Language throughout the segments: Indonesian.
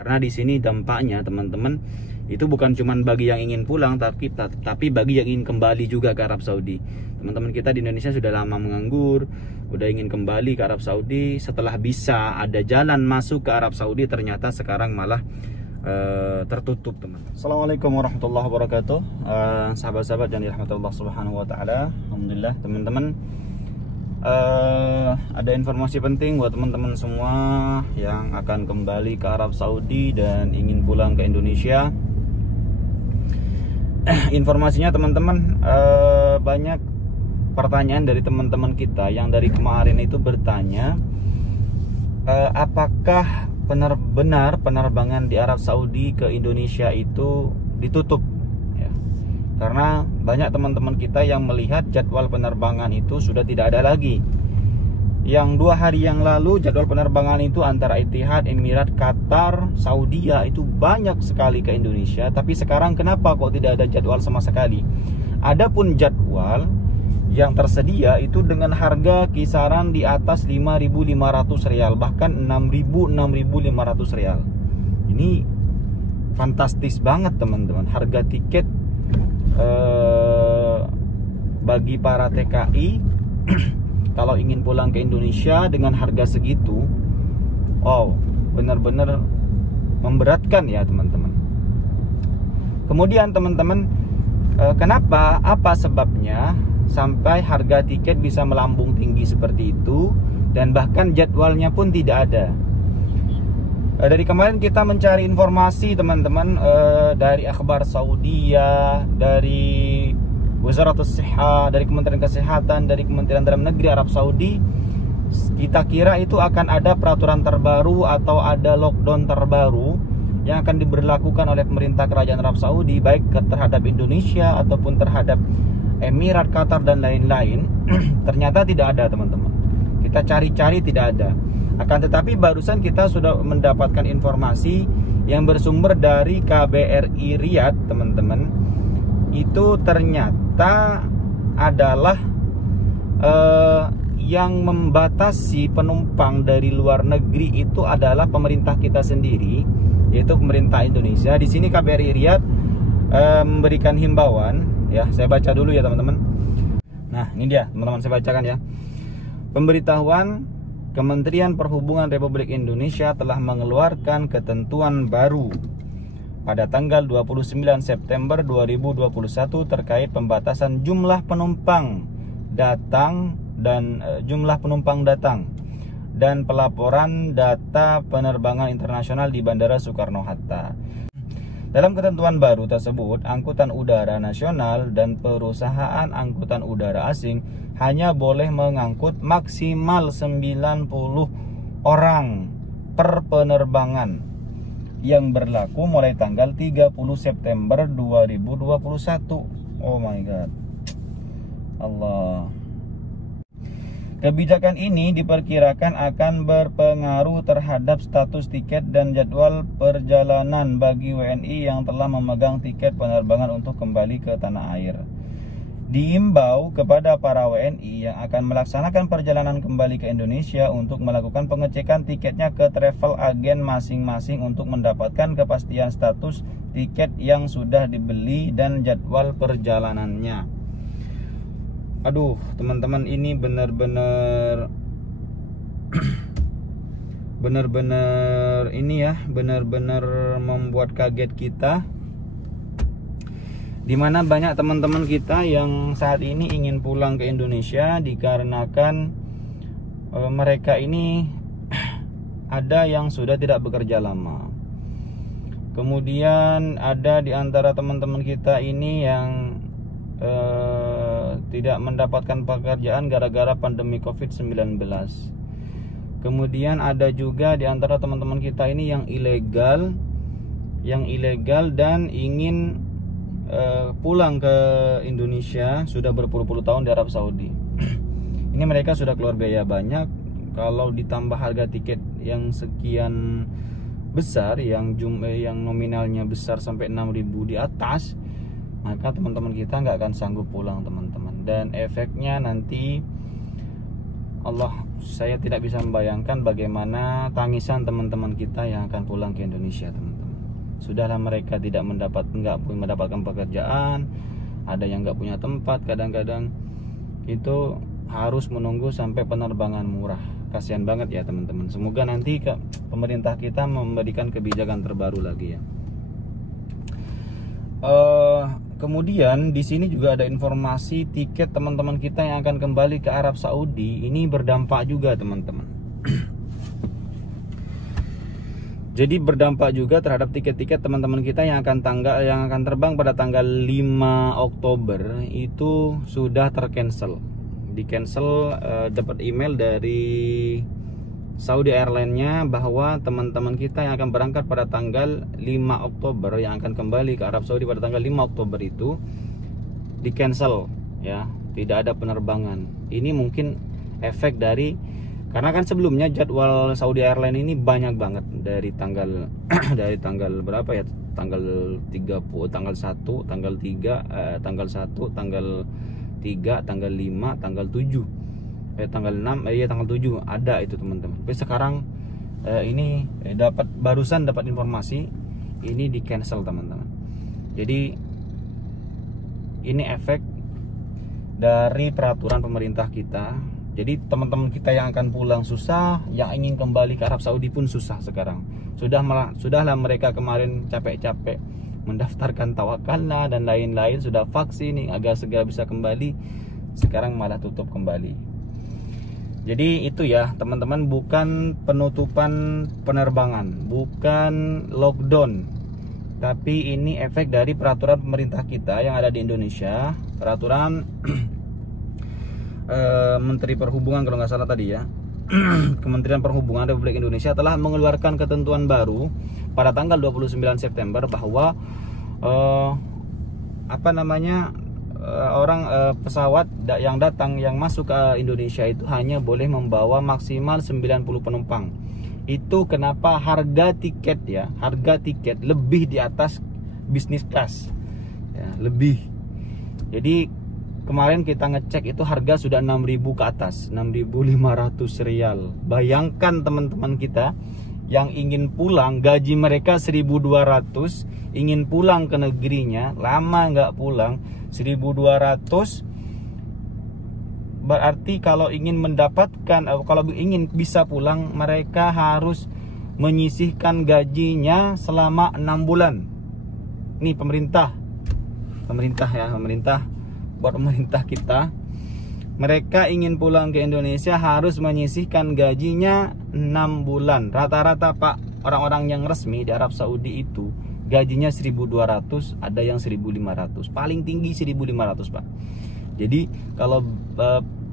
Karena di sini dampaknya teman-teman itu bukan cuma bagi yang ingin pulang, tapi bagi yang ingin kembali juga ke Arab Saudi. Teman-teman kita di Indonesia sudah lama menganggur, udah ingin kembali ke Arab Saudi. Setelah bisa ada jalan masuk ke Arab Saudi, ternyata sekarang malah tertutup, teman. Assalamualaikum warahmatullahi wabarakatuh. Sahabat-sahabat yang dirahmati Allah Subhanahu wa taala. Alhamdulillah teman-teman, ada informasi penting buat teman-teman semua yang akan kembali ke Arab Saudi dan ingin pulang ke Indonesia. Informasinya teman-teman, banyak pertanyaan dari teman-teman kita yang dari kemarin itu bertanya, apakah benar-benar penerbangan di Arab Saudi ke Indonesia itu ditutup ya? Karena banyak teman-teman kita yang melihat jadwal penerbangan itu sudah tidak ada lagi. Yang 2 hari yang lalu jadwal penerbangan itu antara Etihad, Emirat, Qatar, Saudi itu banyak sekali ke Indonesia. Tapi sekarang kenapa kok tidak ada jadwal sama sekali? Adapun jadwal yang tersedia itu dengan harga kisaran di atas 5.500 rial, bahkan 6.500 rial. Ini fantastis banget teman-teman. Harga tiket bagi para TKI kalau ingin pulang ke Indonesia dengan harga segitu, wow, benar-benar memberatkan ya teman-teman. Kemudian teman-teman, kenapa? Apa sebabnya sampai harga tiket bisa melambung tinggi seperti itu dan bahkan jadwalnya pun tidak ada? Dari kemarin kita mencari informasi teman-teman, dari Akhbar Saudiyah, dari Wizaratus Sihah, dari Kementerian Kesehatan, dari Kementerian Dalam Negeri Arab Saudi. Kita kira itu akan ada peraturan terbaru atau ada lockdown terbaru yang akan diberlakukan oleh pemerintah kerajaan Arab Saudi, baik terhadap Indonesia ataupun terhadap Emirat, Qatar dan lain-lain. Ternyata tidak ada teman-teman. Kita cari-cari tidak ada. Akan tetapi barusan kita sudah mendapatkan informasi yang bersumber dari KBRI Riyadh teman-teman. Itu ternyata adalah yang membatasi penumpang dari luar negeri itu adalah pemerintah kita sendiri, yaitu pemerintah Indonesia. Di sini KBRI Riyadh memberikan himbauan. Ya, saya baca dulu ya teman-teman. Nah, ini dia teman-teman, saya bacakan ya. Pemberitahuan Kementerian Perhubungan Republik Indonesia telah mengeluarkan ketentuan baru pada tanggal 29 September 2021 terkait pembatasan jumlah penumpang datang dan dan pelaporan data penerbangan internasional di Bandara Soekarno-Hatta. Dalam ketentuan baru tersebut, angkutan udara nasional dan perusahaan angkutan udara asing hanya boleh mengangkut maksimal 90 orang per penerbangan yang berlaku mulai tanggal 30 September 2021. Oh my god. Allah. Kebijakan ini diperkirakan akan berpengaruh terhadap status tiket dan jadwal perjalanan bagi WNI yang telah memegang tiket penerbangan untuk kembali ke tanah air. Diimbau kepada para WNI yang akan melaksanakan perjalanan kembali ke Indonesia untuk melakukan pengecekan tiketnya ke travel agen masing-masing untuk mendapatkan kepastian status tiket yang sudah dibeli dan jadwal perjalanannya. Aduh teman-teman, ini benar-benar ini ya, benar-benar membuat kaget kita, dimana banyak teman-teman kita yang saat ini ingin pulang ke Indonesia dikarenakan mereka ini ada yang sudah tidak bekerja lama. Kemudian ada di antara teman-teman kita ini yang tidak mendapatkan pekerjaan gara-gara pandemi COVID-19. Kemudian ada juga di antara teman-teman kita ini yang ilegal dan ingin pulang ke Indonesia sudah berpuluh-puluh tahun di Arab Saudi. Ini mereka sudah keluar biaya banyak. Kalau ditambah harga tiket yang sekian besar, yang nominalnya besar sampai 6.000 di atas, maka teman-teman kita nggak akan sanggup pulang teman-teman. Dan efeknya nanti Allah, saya tidak bisa membayangkan bagaimana tangisan teman-teman kita yang akan pulang ke Indonesia, teman-teman. Sudahlah mereka nggak mendapatkan pekerjaan, ada yang nggak punya tempat, kadang-kadang itu harus menunggu sampai penerbangan murah. Kasihan banget ya teman-teman. Semoga nanti pemerintah kita memberikan kebijakan terbaru lagi ya. Kemudian di sini juga ada informasi tiket teman-teman kita yang akan kembali ke Arab Saudi ini berdampak juga teman-teman. Jadi berdampak juga terhadap tiket-tiket teman-teman kita yang akan terbang pada tanggal 5 Oktober itu sudah tercancel. Di cancel, dapat email dari Saudi Airlines-nya bahwa teman-teman kita yang akan berangkat pada tanggal 5 Oktober yang akan kembali ke Arab Saudi pada tanggal 5 Oktober itu di cancel ya, tidak ada penerbangan. Ini mungkin efek dari, karena kan sebelumnya jadwal Saudi Airlines ini banyak banget dari tanggal dari tanggal berapa ya? Tanggal 30, tanggal 1, tanggal 3, tanggal 1, tanggal 3, tanggal 5, tanggal 7. Tanggal 6, tanggal 7 ada itu teman-teman. Tapi sekarang ini barusan dapat informasi ini di cancel teman-teman. Jadi ini efek dari peraturan pemerintah kita. Jadi teman-teman kita yang akan pulang susah, yang ingin kembali ke Arab Saudi pun susah sekarang. Sudahlah mereka kemarin capek-capek mendaftarkan tawakalna dan lain-lain, sudah vaksin nih agar segera bisa kembali, sekarang malah tutup kembali. Jadi itu ya teman-teman, bukan penutupan penerbangan, bukan lockdown, tapi ini efek dari peraturan pemerintah kita yang ada di Indonesia. Peraturan Menteri Perhubungan kalau nggak salah tadi ya, Kementerian Perhubungan Republik Indonesia telah mengeluarkan ketentuan baru pada tanggal 29 September bahwa pesawat yang datang yang masuk ke Indonesia itu hanya boleh membawa maksimal 90 penumpang. Itu kenapa harga tiket lebih di atas bisnis class ya, lebih. Jadi kemarin kita ngecek itu harga sudah 6.000 ke atas, 6.500 rial. Bayangkan teman-teman kita yang ingin pulang, gaji mereka 1.200, ingin pulang ke negerinya, lama nggak pulang, 1.200, berarti kalau ingin kalau ingin bisa pulang, mereka harus menyisihkan gajinya selama 6 bulan. Ini pemerintah buat pemerintah kita, mereka ingin pulang ke Indonesia harus menyisihkan gajinya 6 bulan. Rata-rata Pak, orang-orang yang resmi di Arab Saudi itu gajinya 1.200, ada yang 1.500, paling tinggi 1.500 Pak. Jadi kalau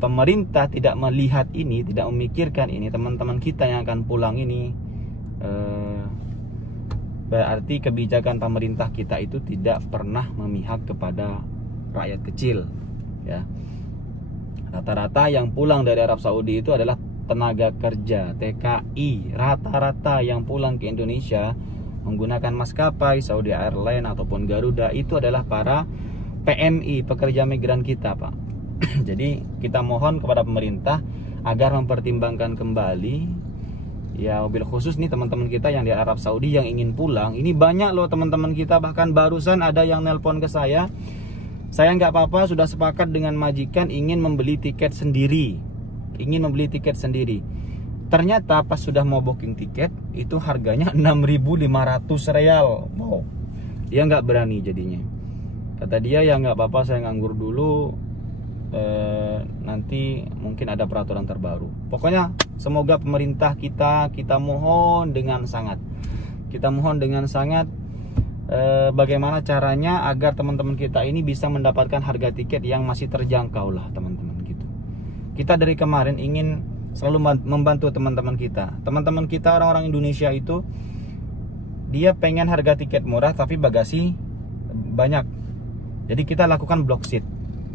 pemerintah tidak melihat ini, tidak memikirkan ini, teman-teman kita yang akan pulang ini, berarti kebijakan pemerintah kita itu tidak pernah memihak kepada rakyat kecil ya. Rata-rata yang pulang dari Arab Saudi itu adalah tenaga kerja, TKI. Rata-rata yang pulang ke Indonesia menggunakan maskapai Saudi Airlines ataupun Garuda itu adalah para PMI, pekerja migran kita Pak. Jadi kita mohon kepada pemerintah agar mempertimbangkan kembali ya, mobil khusus nih teman-teman kita yang di Arab Saudi yang ingin pulang. Ini banyak loh teman-teman kita, bahkan barusan ada yang nelpon ke saya nggak apa-apa, sudah sepakat dengan majikan ingin membeli tiket sendiri. Ternyata pas sudah mau booking tiket itu harganya 6.500 rial. Wow, dia nggak berani jadinya. Kata dia ya nggak apa-apa, saya nganggur dulu, nanti mungkin ada peraturan terbaru. Pokoknya semoga pemerintah kita mohon dengan sangat, bagaimana caranya agar teman-teman kita ini bisa mendapatkan harga tiket yang masih terjangkau lah teman-teman gitu. Kita dari kemarin ingin selalu membantu teman-teman kita orang-orang Indonesia itu, dia pengen harga tiket murah tapi bagasi banyak. Jadi kita lakukan block seat,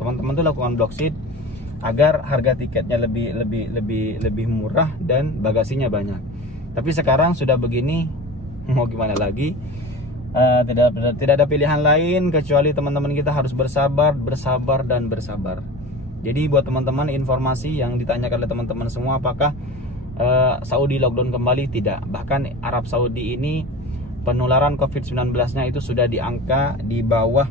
teman-teman tuh lakukan block seat agar harga tiketnya lebih murah dan bagasinya banyak. Tapi sekarang sudah begini, mau gimana lagi? Tidak ada pilihan lain kecuali teman-teman kita harus bersabar. Jadi buat teman-teman, informasi yang ditanyakan oleh teman-teman semua, apakah Saudi lockdown kembali? Tidak. Bahkan Arab Saudi ini penularan COVID-19-nya itu sudah di angka di bawah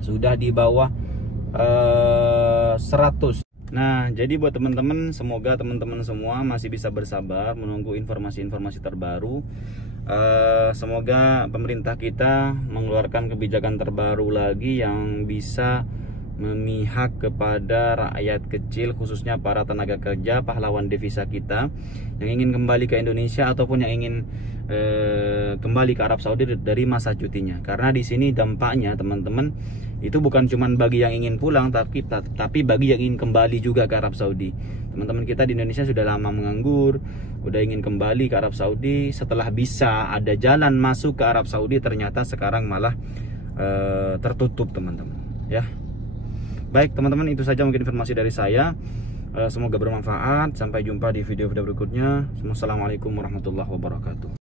100. Nah, jadi buat teman-teman, semoga teman-teman semua masih bisa bersabar menunggu informasi-informasi terbaru. Semoga pemerintah kita mengeluarkan kebijakan terbaru lagi yang bisa memihak kepada rakyat kecil, khususnya para tenaga kerja, pahlawan devisa kita yang ingin kembali ke Indonesia ataupun yang ingin kembali ke Arab Saudi dari masa cutinya. Karena di sini dampaknya teman-teman itu bukan cuma bagi yang ingin pulang, tapi bagi yang ingin kembali juga ke Arab Saudi. Teman-teman kita di Indonesia sudah lama menganggur, udah ingin kembali ke Arab Saudi, setelah bisa ada jalan masuk ke Arab Saudi, ternyata sekarang malah tertutup teman-teman ya. Baik teman-teman, itu saja mungkin informasi dari saya. Semoga bermanfaat. Sampai jumpa di video-video berikutnya. Wassalamualaikum warahmatullahi wabarakatuh.